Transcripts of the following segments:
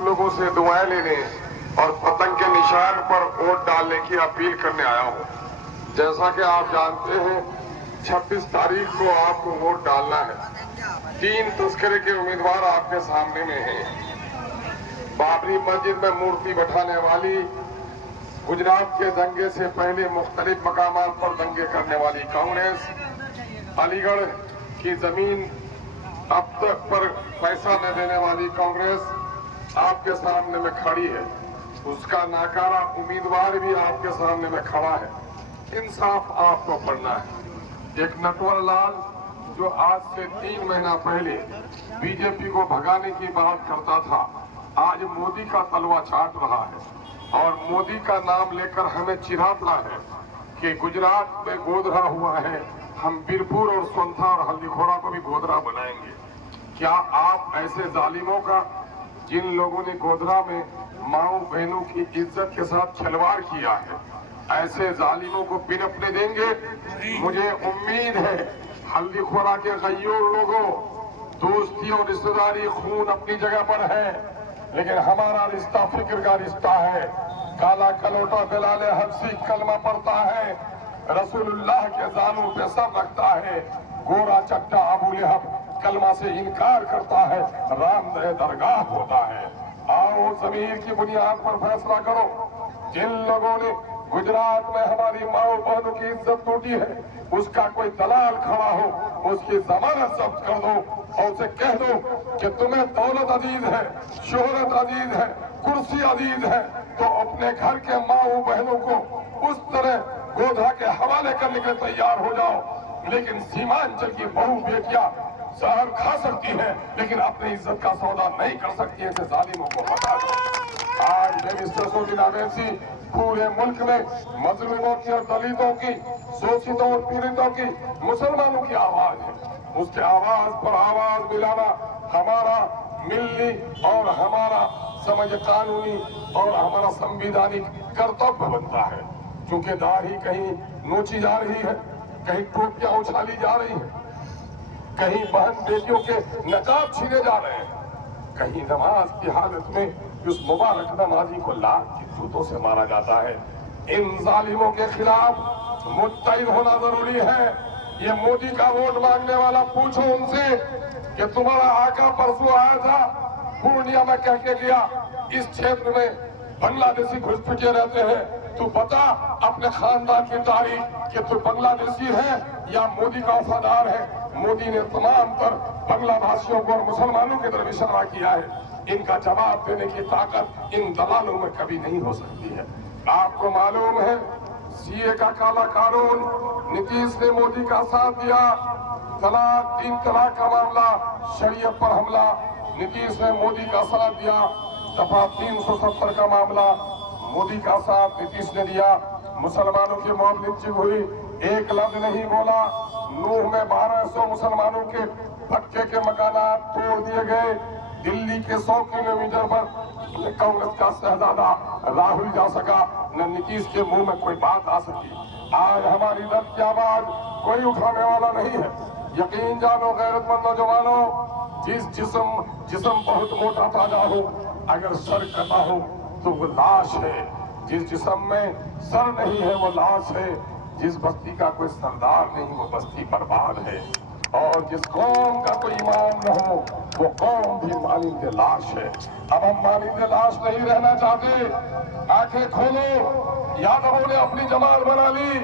लोगों से दुआएं लेने और पतंग के निशान पर वोट डालने की अपील करने आया हूं। जैसा कि आप जानते हैं 26 तारीख को आपको वोट डालना है। 3 तस्करे के उम्मीदवार आपके सामने में हैं। बाबरी मस्जिद में मूर्ति बैठाने वाली, गुजरात के दंगे से पहले मुख्तलिफ मकामात पर दंगे करने वाली कांग्रेस, अलीगढ़ की जमीन अब तक पर पैसा न देने वाली कांग्रेस आपके सामने में खड़ी है। उसका नाकारा उम्मीदवार भी आपके सामने में खड़ा है। इंसाफ आपको करना है। एक नटवर लाल जो आज से 3 महीना पहले बीजेपी को भगाने की बात करता था, आज मोदी का तलवा चाट रहा है और मोदी का नाम लेकर हमें चिढ़ाता है कि गुजरात में गोधरा हुआ है, हम बीरपुर और सोनथा और हल्दीखोरा को भी गोधरा बनाएंगे। क्या आप ऐसे जालिमों का, जिन लोगों ने गोधरा में माओ बहनों की इज्जत के साथ खिलवाड़ किया है, ऐसे जालिमों को बिनपने देंगे? मुझे उम्मीद है हल्दीखोरा के गैयूर लोगों, दोस्ती और रिश्तेदारी खून अपनी जगह पर है, लेकिन हमारा रिश्ता फिक्र का रिश्ता है। काला कलोटा बिलाले हब्सी कलमा पढ़ता है, रसूलुल्लाह के जानू पे सर रखता है, गोरा चट्टा अबू लहब कलमा से इनकार करता है, रामदह दरगाह होता है। आओ जमीर की बुनियाद पर फैसला करो। जिन लोगों ने गुजरात में हमारी माओ बहनों की इज्जत टूटी है, उसका कोई दलाल खड़ा हो, उसकी जमानत जब्त कर दो और उसे कह दो कि तुम्हें दौलत अजीज है, शोहरत अजीज है, कुर्सी अजीज है, तो अपने घर के माओ बहनों को उस तरह गोधरा के हवाले करने के तैयार हो जाओ। लेकिन सीमांचल की बहू बेटियां जहर खा सकती है, लेकिन अपनी इज्जत का सौदा नहीं कर सकती है। ऐसे जालिमों को बता दो। आज मिस्टर सोडिन अवेसी पूरे मुल्क में मजलूमों की और दलितों की, शोषितों और पीड़ितों की, मुसलमानों की आवाज है। उसके आवाज पर आवाज मिलाना हमारा मिलनी और हमारा समझ कानूनी और हमारा संवैधानिक कर्तव्य बनता है। क्योंकि दाढ़ी कहीं नोची जा रही है, कहीं टोपियां उछाली जा रही है, कहीं बहन बेटियों के नकाब छीने जा रहे हैं, कहीं नमाज की हालत में उस मुबारक नमाजी को लाख की जूतों से मारा जाता है। इन जालिमों के खिलाफ मुत्तहिद होना जरूरी है। ये मोदी का वोट मांगने वाला, पूछो उनसे कि तुम्हारा आका परसों आया था, पूर्णिया में कह के गया इस क्षेत्र में बांग्लादेशी घुसपैठिए रहते हैं, तू बता अपने खानदान की तारीख कि तू बांग्लादेशी है या मोदी का वफादार है। मोदी ने तमाम तर बांग्लाभाषियों को और मुसलमानों की तरफ इशारा किया है। इनका जवाब देने की ताकत इन दलालों में कभी नहीं हो सकती है। आपको मालूम है सीए का काला कानून, नीतीश ने मोदी का साथ दिया, तलाक 3 तलाक का मामला, शरीयत पर हमला, नीतीश ने मोदी का साथ दिया, दफा 370 का मामला, मोदी का साथ नीतीश ने दिया, मुसलमानों की मौत लिंचिंग हुई, एक लफ्ज नहीं बोला, नूह में 1200 मुसलमानों के पक्के के मकानात तोड़ दिए गए, दिल्ली के 100 किलोमीटर पर कांग्रेस का शहजादा राहुल जा सका, न नीतीश के मुंह में कोई बात आ सकी। आज हमारी दर्द की आवाज कोई उठाने वाला नहीं है। यकीन जानो गैरतमंद नौजवानों, जिस्म बहुत मोटा ताजा हो, अगर सर कटा हो तो वो लाश है। जिस जिस्म में सर नहीं है वो लाश है। जिस बस्ती का कोई सरदार नहीं वो बस्ती बर्बाद है। और जिस कौम का कोई इमाम न हो वो कौम भी मानिंदे लाश है। अब हम मानिंदे लाश नहीं रहना चाहते। आंखें खोलो। यादवों ने अपनी जमात बना ली,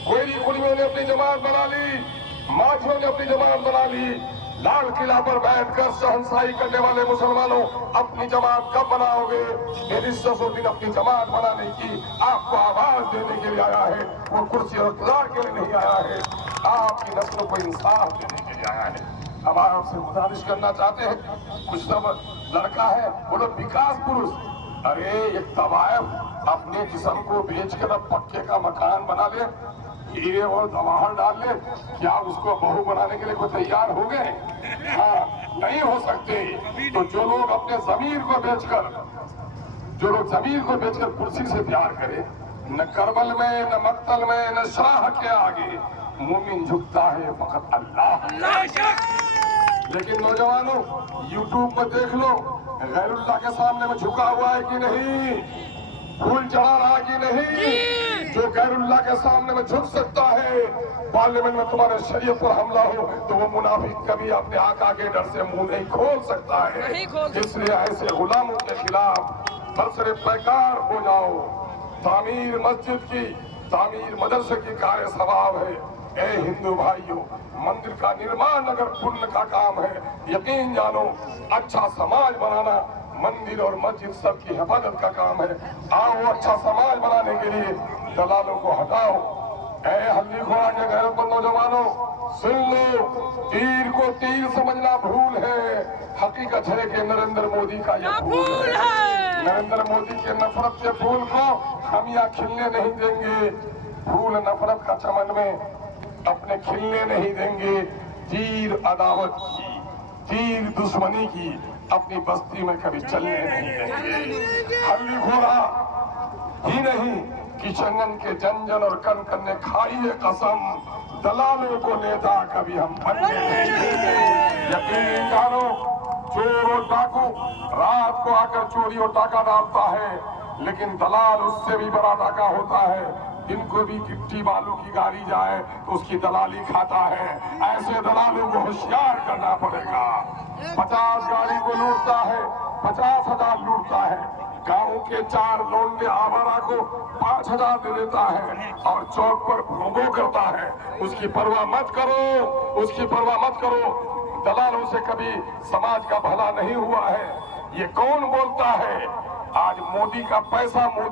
कोयली कुलियों ने अपनी जमात बना ली, माझियों ने अपनी जमात बना ली। लाल किला पर बैठकर शहंशाही करने वाले मुसलमानों, अपनी जमात कब बनाओगे? मेरी ससुर अपनी जमात बनाने की आपको आवाज देने के लिए आया है, वो कुर्सी और इक़्तिदार के लिए नहीं आया है। आपकी नस्ल को इंसाफ देने के लिए आया है। हम आपसे गुजारिश करना चाहते हैं, कुछ सब लड़का है बोलो विकास पुरुष, अरे एक तवायफ अपने जिस्म को बेचकर अब पक्के का मकान बना ले, हीरे और जवाहर डाल ले, क्या उसको बहू बनाने के लिए कोई तैयार हो गए? हाँ, नहीं हो सकते। तो जो लोग अपने जमीर को बेचकर कुर्सी से प्यार करे, न करबल में, न मक्तल में, न शाह के आगे मुमिन झुकता है फकत अल्लाह। लेकिन नौजवानों, यूट्यूब पर देख लो, गैरुल्लाह के सामने में झुका हुआ है कि नहीं, फूल चढ़ा रहा कि नहीं। जो गैरुल्लाह के सामने में झुक सकता है, पार्लियामेंट में तुम्हारे शरीयत पर हमला हो तो वो मुनाफिक कभी अपने आका के डर से मुंह नहीं खोल सकता है। इसलिए ऐसे गुलामों के खिलाफ बरसरे पैकार हो जाओ। तामीर मस्जिद की, तामीर मदरसे की कार्य सवाब है। ए हिंदू भाइयों, मंदिर का निर्माण अगर पुण्य का काम है, यकीन जानो अच्छा समाज बनाना मंदिर और मस्जिद सबकी हिफाजत का काम है। आओ अच्छा समाज बनाने के लिए दलालों को हटाओ। ए हल्दी खोरा के गैरतमंद नौजवानों, सुन लो, तीर को तीर समझना भूल है, हकीकत है कि नरेंद्र मोदी का यह भूल है। नरेंद्र मोदी के नफरत के फूल को हम यहाँ खिलने नहीं देंगे। फूल नफरत का चमन में अपने खिलने नहीं देंगे। तीर अदावत की, तीर दुश्मनी की अपनी बस्ती में कभी चलने नहीं देंगे। हल्दी घोड़ा ही नहीं, किशनगंज के जंजन और कन कन ने खाई है कसम, दलालों को नेता कभी हम बनने नहीं देंगे। यकीन जानो, चोर और डाकू रात को आकर चोरी और डाका डालता है, लेकिन दलाल उससे भी बड़ा डाका होता है। इनको भी गिट्टी बालू की गाड़ी जाए तो उसकी दलाली खाता है। ऐसे दलालों को होशियार करना पड़ेगा। 50 गाड़ी को लूटता है, 50,000 लूटता है। गाँव के 4 लौंडे आवारा को 5,000 दे देता है और चौक पर भोंगो करता है। उसकी परवाह मत करो, उसकी परवाह मत करो। दलालों से कभी समाज का भला नहीं हुआ है। ये कौन बोलता है? आज मोदी का पैसा